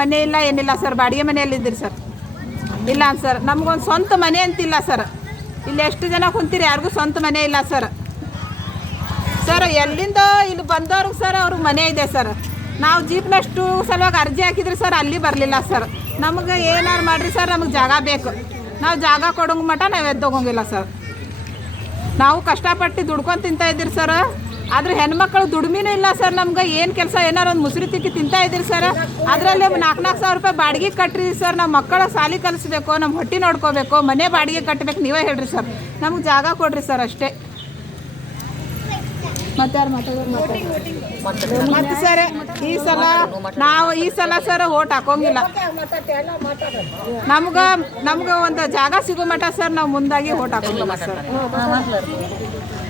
ಮನೆ ಇಲ್ಲ, ಏನಿಲ್ಲ ಸರ್. ಬಾಡಿಗೆ ಮನೆಯಲ್ಲಿ ಇದ್ದೀರಿ ಸರ್. ಇಲ್ಲ ಸರ್. ನಮಗೊಂದು ಸ್ವಂತ ಮನೆ ಅಂತಿಲ್ಲ ಸರ್. ಇಲ್ಲಿ ಎಷ್ಟು ಜನ ಕುಂತೀರಿ? ಯಾರಿಗೂ ಸ್ವಂತ ಮನೆ ಇಲ್ಲ ಸರ್. ಸರ್, ಎಲ್ಲಿಂದ ಇಲ್ಲಿ ಬಂದವ್ರಿಗೆ ಸರ್, ಅವ್ರಿಗೆ ಮನೆ ಇದೆ ಸರ್. ನಾವು ಜೀಪ್ನಷ್ಟು ಸಲುವಾಗಿ ಅರ್ಜಿ ಹಾಕಿದ್ರಿ ಸರ್, ಅಲ್ಲಿ ಬರಲಿಲ್ಲ ಸರ್. ನಮಗೆ ಏನಾರು ಮಾಡಿರಿ ಸರ್, ನಮಗೆ ಜಾಗ ಬೇಕು. ನಾವು ಜಾಗ ಕೊಡೋಂಗ ಮಟ ನಾವು ಎದ್ದು ಹೋಗಂಗಿಲ್ಲ ಸರ್. ನಾವು ಕಷ್ಟಪಟ್ಟು ದುಡ್ಕೊಂಡು ತಿಂತಾ ಇದ್ದೀರಿ ಸರ್. ಆದ್ರೆ ಹೆಣ್ಮಕ್ಳು ದುಡಿಮೆನೂ ಇಲ್ಲ ಸರ್ ನಮ್ಗೆ. ಏನು ಕೆಲಸ ಏನಾರು ಒಂದು ಮುಸುರಿ ತಿಕ್ಕಿ ತಿಂತಾ ಇದ್ದೀರಿ ಸರ್? ಅದರಲ್ಲಿ ನಾಲ್ಕು ನಾಲ್ಕು ಸಾವಿರ ರೂಪಾಯಿ ಬಾಡಿಗೆ ಕಟ್ಟ್ರಿ ಸರ್. ನಮ್ಮ ಮಕ್ಕಳ ಸಾಲಿ ಕಲಿಸ್ಬೇಕು ನಮ್ಮ ಹೊಟ್ಟೆ ನೋಡ್ಕೋಬೇಕು ಮನೆ ಬಾಡಿಗೆ ಕಟ್ಟಬೇಕು ನೀವೇ ಹೇಳ್ರಿ ಸರ್. ನಮ್ಗೆ ಜಾಗ ಕೊಡ್ರಿ ಸರ್ ಅಷ್ಟೇ. ಮತ್ತೆ ಯಾರು ಮಾತಾಡೋದು ಸರ್ ಈ ಸಲ ನಾವು ಈ ಸಲ ಸರ್ ಓಟ್ ಹಾಕೋಂಗಿಲ್ಲ. ನಮ್ಗ ನಮ್ಗೆ ಒಂದು ಜಾಗ ಸಿಗೋ ಮಟ್ಟ ಸರ್ ನಾವು ಮುಂದಾಗಿ ಓಟ್ ಹಾಕೋಂಗಿಲ್ಲ ಸರ್.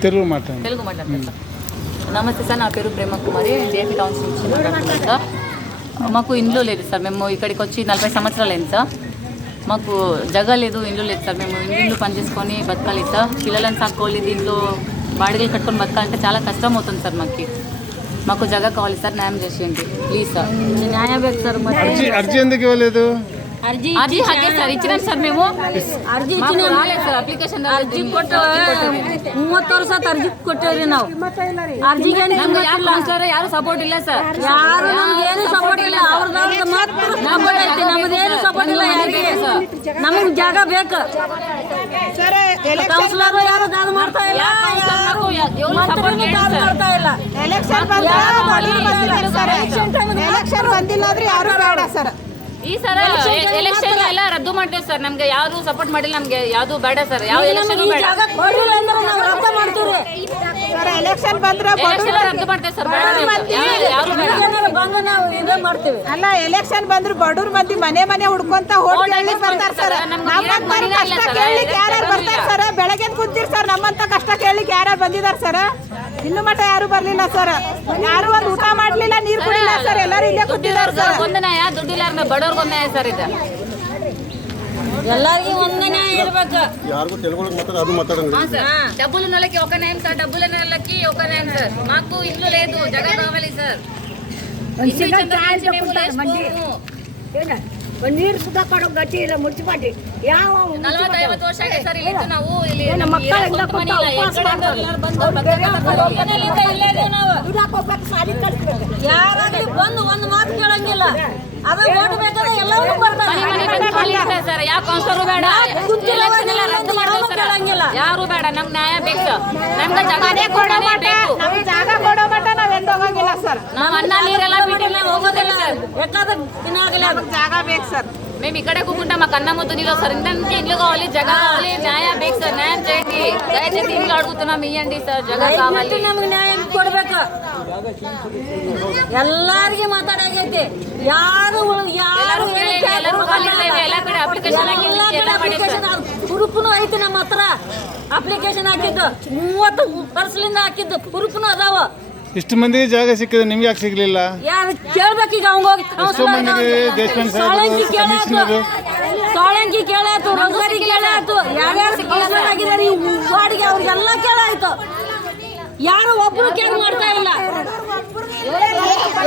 ತೆಲುಗು ಮಾತಾಡ నమస్తే సార్ నా పేరు ప్రేమ కుమారి. జేపీ టౌన్స్ నుంచి మాట్లాడుతున్నాను సార్. మాకు ఇండ్లు లేదు సార్ మేము ఇక్కడికి వచ్చి నలభై సంవత్సరాలు అయింది సార్. మాకు జగ లేదు ఇండ్లు లేదు సార్ మేము ఇండ్లు పనిచేసుకొని బతకాలి సార్. పిల్లలను సాక్కోవాలి దీంట్లో బాడిగలు కట్టుకొని బతకాలంటే చాలా కష్టం అవుతుంది సార్ మాకు. మాకు జగ కావాలి సార్ న్యాయం చేసేయండి. Please sir. న్యాయం సార్ అర్జీ ఎందుకు ఇవ్వలేదు? ಅರ್ಜಿ ಅರ್ಜಿ ಹಾಕಿ ಸರ್ ಇಚ್ಚಿನ ಸರ್ ನೀವು? ಅರ್ಜಿ ಇಚ್ಚಿನ ಸರ್ ಅಪ್ಲಿಕೇಶನ್ ಅರ್ಜಿ ಕೊಟ್ಟು ಮೂವತ್ತು ವರ್ಷ ಅರ್ಜಿ ಕೊಟ್ಟೇವ್ರಿ ನಾವು. ಅರ್ಜಿಗೆ ನಮ್ಗೆ ಯಾರು ಕೌನ್ಸಿಲರ್ ಯಾರು ಸಪೋರ್ಟ್ ಇಲ್ಲ ಸರ್. ಯಾರು ನಮ್ಗೆ ಏನು ಸಪೋರ್ಟ್ ಇಲ್ಲ. ಅವ್ರದ್ದು ಮಾತ್ರ ಸಪೋರ್ಟ್ ಐತಿ. ನಮ್ದೇನು ಸಪೋರ್ಟ್ ಇಲ್ಲ ಯಾರಿಗೆ. ನಮಗೆ ಜಾಗ ಬೇಕು. ಸರ್ ಕೌನ್ಸಿಲರ್ ಯಾರು ದಾದ ಮಾಡ್ತಾ ಇಲ್ಲ. ಮಾಡ್ತಾ ಇಲ್ಲ. ಎಲೆಕ್ಷನ್ ಬಂದಿಲ್ಲ ಆದ್ರೆ ಯಾರು ಬೇಡ ಸರ್. ಈ ಸಲ ಎಲೆಕ್ಷನ್ ಎಲ್ಲ ರದ್ದು ಮಾಡ್ತೇವೆ ಸರ್. ನಮ್ಗೆ ಯಾರು ಸಪೋರ್ಟ್ ಮಾಡಿಲ್ಲ ನಮ್ಗೆ ಯಾವ್ದು ಬೇಡ ಸರ್. ಯಾವ ಎಲೆಕ್ಷನ್ ಬೇಡ. ಜಾಗ ನಾವು ರದ್ದ ಮಾಡ್ತೀವ್ರಿ ಸರ್ ಎಲೆಕ್ಷನ್ ಬಂದ್ರೆ ಎಲೆಕ್ಷನ್ ರದ್ದು ಮಾಡ್ತೇವೆ ಸರ್. ಬೇಡ ಬಂದು ನಾವು ಇದೇ ಮಾಡ್ತೀವಿ. ಅಲ್ಲ ಎಲೆಕ್ಷನ್ ಬಂದ್ರು ಬಡವ್ರ ಮಂದಿ ಮನೆ ಮನೆ ಹುಡ್ಕೊಂತ ಹೋಗಿ ಬರ್ತಾರ ಸರ್. ಕಷ್ಟ ಕೇಳಲಿಕ್ಕೆ ಯಾರ್ಯಾರು ಬರ್ತಾರ ಸರ್? ಬೆಳಗ್ಗೆ ಕುಂತಿರ್ ಸರ್ ನಮ್ಮಂತ ಕಷ್ಟ ಕೇಳಿಕ್ ಯಾರ್ಯಾರು ಬಂದಿದಾರ ಸರ್? ಇನ್ನು ಮಟ್ಟ ಯಾರು ಬರ್ಲಿಲ್ಲ ಸರ್. ಯಾರು ಒಂದು ಊಟ ಮಾಡ್ಲಿಲ್ಲ ನೀರ್ ಕುಡಿಲ್ಲ ಸರ್. ಎಲ್ಲರೂ ಇಲ್ಲೇ ಕುಂತಿದಾರ ಸರ್. ಒಂದನಾಯ ದುಡ್ಡಿಲ್ಲ ಬಡವ್ರಿಗೆ ಸರ್ ಇದು. ಎಲ್ಲರಿಗೂ ಒಂದೇ ನ್ಯಾಯ ಇರ್ಬೇಕು. ಯಾರಿಗೂ డబ్బులు నెలకి ఒక నేమ్ సార్ డబ్బులు నెలకి ఒక నేమ్ సార్ మాకు ఇల్లు లేదు జగన్ కావాలి సార్ ಮನುಷ್ಯಗ ಚಾಯ್ಸ್ ಕುಂತಾರ ಮಂದಿ. ಇಲ್ಲ ಮುನ್ಸಿಪಾಲ್ಟಿ. ಯಾವ ಇಲ್ಲಿ ನಾವು. ಇಲ್ಲಿ ನಮ್ಮ ಸಾಲಿ ಯಾರಾಗ್ಲಿ ಬಂದು ಒಂದು ಮಾತು ಕೇಳಂಗಿಲ್ಲ. ಬೇಕಾದ್ರೆ ಬರ್ತಾರೆ. ಸರ್? ಬೇಡ? ರದ್ದು ಕೇಳಂಗಿಲ್ಲ ಯಾರು ಬೇಡ. ನಮ್ ನ್ಯಾಯ ಬೇಕು. ನಮ್ಗೆ ಜಾಗ ಕೊಡೋ ಮಟ್ಟ. ನಮ್ಗೆ ಜಾಗ ಹೋಗಂಗಿಲ್ಲ ಸರ್. ನಾವು ಅನ್ನ ಸರ್ ಬೇಕಾದ್ರೆ ದಿನ ಆಗಲಿ ಅದು ನಮ್ಗ್ ಜಾಗ ಬೇಕು సర్ మేము ఇక్కడ కూకుంటాం మాకు అన్నం వద్దు నీళ్ళు సార్ ఇందానికి ఇల్లు కావాలి జగ కావాలి న్యాయ బేక్ సార్ న్యాయం చేయండి దయచేసి ఇల్లు అడుగుతున్నాం ఇవ్వండి సార్ జగ కావాలి ದಯವಿಟ್ಟು ನಮ್ಗೆ ನ್ಯಾಯ ಕೊಡ್ಬೇಕು ಎಲ್ಲಾರ್ಗಿ ಮಾತಾಡಾಗೈತಿ ಯಾರು ಉಳ್- ಯಾರು ಎಲ್ಲರೂ ಕೇಳಿ, ಏನಕ್ಕೆ ಎಲ್ಲರೂ ಖಾಲಿ ಇದ್ದೇವೆ, ಎಲ್ಲ ಕಡೆ application ಹಾಕಿ, ಎಲ್ಲ ಕಡೆ ಎಲ್ಲ ಮಾಡಿ ಸರ್. application ಹುರುಪುನು ಐತಿ ನಮ್ಮ ಹತ್ರ ಅಪ್ಲಿಕೇಶನ್ ಹಾಕಿದ್ದು ಮೂವತ್ತು ವರ್ಷಲಿಂದ ಹಾಕಿದ್ದು ಹುರುಪುನು ಅದಾವ ಇಷ್ಟು ಮಂದಿಗೆ ಜಾಗ ಸಿಕ್ಕಿದೆ ನಿಮ್ಗೆ ಯಾಕೆ ಸಿಗ್ಲಿಲ್ಲ? ಯಾರು ಕೇಳ್ಬೇಕೀಗ ಅವಂಗ ಹೋಗಿ ಎಷ್ಟೋ ಮಂದಿಗೆ ದೇಶಪಾಂಡೆ ಸಾಹೇಬರು, ಸಾಳಂಕಿ ಕೇಳಾತು ಕಮಿಷನರು. ಸಾಳಂಕಿ ಕೇಳಾತು ರೋಜಗಾರಿ ಕೇಳಾತು ಯಾರ್ಯಾರು ಕೌನ್ಸಿಲರ್ ಆಗಿದ್ದಾರೆ ಈ ವಾರ್ಡ್ಗೆ ಅವ್ರಿಗೆಲ್ಲ ಕೇಳಾಯ್ತು. ಯಾರು ಒಬ್ರು ಕೇರ್ ಮಾಡ್ತಾ ಇಲ್ಲ.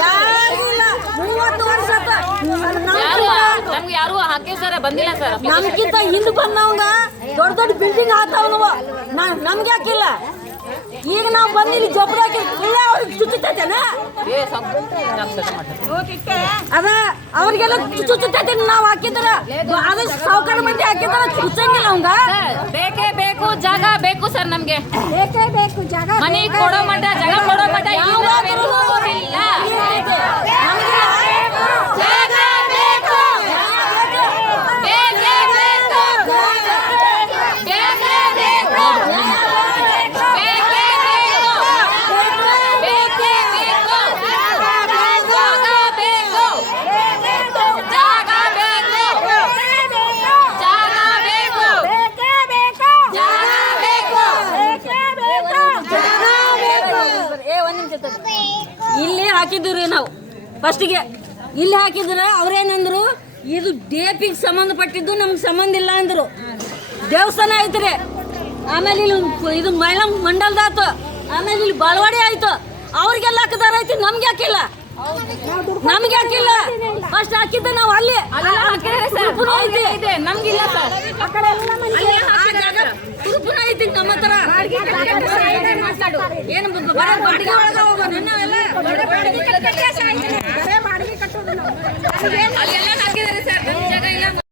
ಯಾರು ಇಲ್ಲ. ಮೂವತ್ತು ವರ್ಷ ಆತ. ಯಾರು ನಮ್ಗಿಂತ- ನಮ್ಗೆ ಯಾರು ಹಾಕಿ ಸರ್ ಬಂದಿಲ್ಲ ಸರ್. ನಮ್ಗಿಂತ ಹಿಂದ್ ಬಂದವಂಗ ದೊಡ್ಡ ದೊಡ್ಡ ಬಿಲ್ಡಿಂಗ್ ಹಾಕ್ತಾವ್ ನಮ್ಗೆ ಹಾಕಿಲ್ಲ ಈಗ ನಾವು ಬಂದು ಇಲ್ಲಿ ಜೊಬ್ಬರ ಹಾಕಿ ಇಲ್ಲ ಅವ್ರಿಗೆ ಚುಚ್ಚುತ್ತೇನ ಅದ ಅವ್ರಿಗೆಲ್ಲ ಚುಚ್ಚುತ್ತೈತೆ ನಾವು ಹಾಕಿದ್ರ. ಅದ ಸಾವುಕಾರ ಮಂದಿ ಹಾಕಿದ್ರ ಚುಚ್ಚಂಗಿಲ್ಲ ಅವಂಗ. ಬೇಕೇ ಬೇಕು ಜಾಗ ಬೇಕು ಸರ್ ನಮ್ಗೆ. ಬೇಕೇ ಬೇಕು ಜಾಗ ಮನೆ ಕೊಡೋ ಮಟ್ಟ ಜಾಗ ಕೊಡೋ ಮಟ್ಟ ಇಲ್ಲೇ ಹೋಗೋದಿಲ್ಲ. ಜಾಗ ಬೇಕು. ಬೇಕೇ ಬೇಕು. ಬೇಕೇ ಬೇಕು. ಬೇಕೇ ಬೇಕು. ಬೇಕೇ ಬೇಕು. ಜಾಗ ಬೇಕು. ಜಾಗ ಬೇಕು. ಜಾಗ ಬೇಕು. ಜಾಗ ಬೇಕು. ಏ ಒಂದ್ ನಿಮಿಷ ತಡಿ. ಇಲ್ಲಿ ಹಾಕಿದ್ವಿ ನಾವು. ಫಸ್ಟಿಗೆ ಇಲ್ಲಿ ಹಾಕಿದ್ರ ಅವ್ರೇನಂದ್ರು ಇದು ಡೇಪಿಗೆ ಸಂಬಂಧಪಟ್ಟಿದ್ದು ನಮ್ಗೆ ಸಂಬಂಧ ಇಲ್ಲ ಅಂದ್ರು. ದೇವಸ್ಥಾನ ಐತ್ರಿ. ಆಮೇಲೆ ಇಲ್ಲಿ ಇದು ಮಹಿಳಾ ಮಂಡಲದಾತು ಆಮೇಲೆ ಇಲ್ಲಿ ಬಾಳವಾಡಿ ಆಯ್ತು. ಅವ್ರಿಗೆಲ್ಲ ಹಾಕಿದಾರ ಐತಿ ನಮ್ಗೆ ಹಾಕಿಲ್ಲ. ನಮ್ಗೆ ಹಾಕಿಲ್ಲ. ಫಸ್ಟ್ ಹಾಕಿದ್ದ ನಾವು ಅಲ್ಲಿ. ನಮ್ಗಿಲ್ಲ ನಮ್ಮ ಹತ್ರ. ಏನು ಬ- ಬರೀ ಬಾಡಿಗೆ ಒಳಗೆ ಹೋಗೋಣ ನಾವೆಲ್ಲ ಅಲ್ಲೆಲ್ಲ ಹಾಕಿದ್ದಾರೆ ಸರ್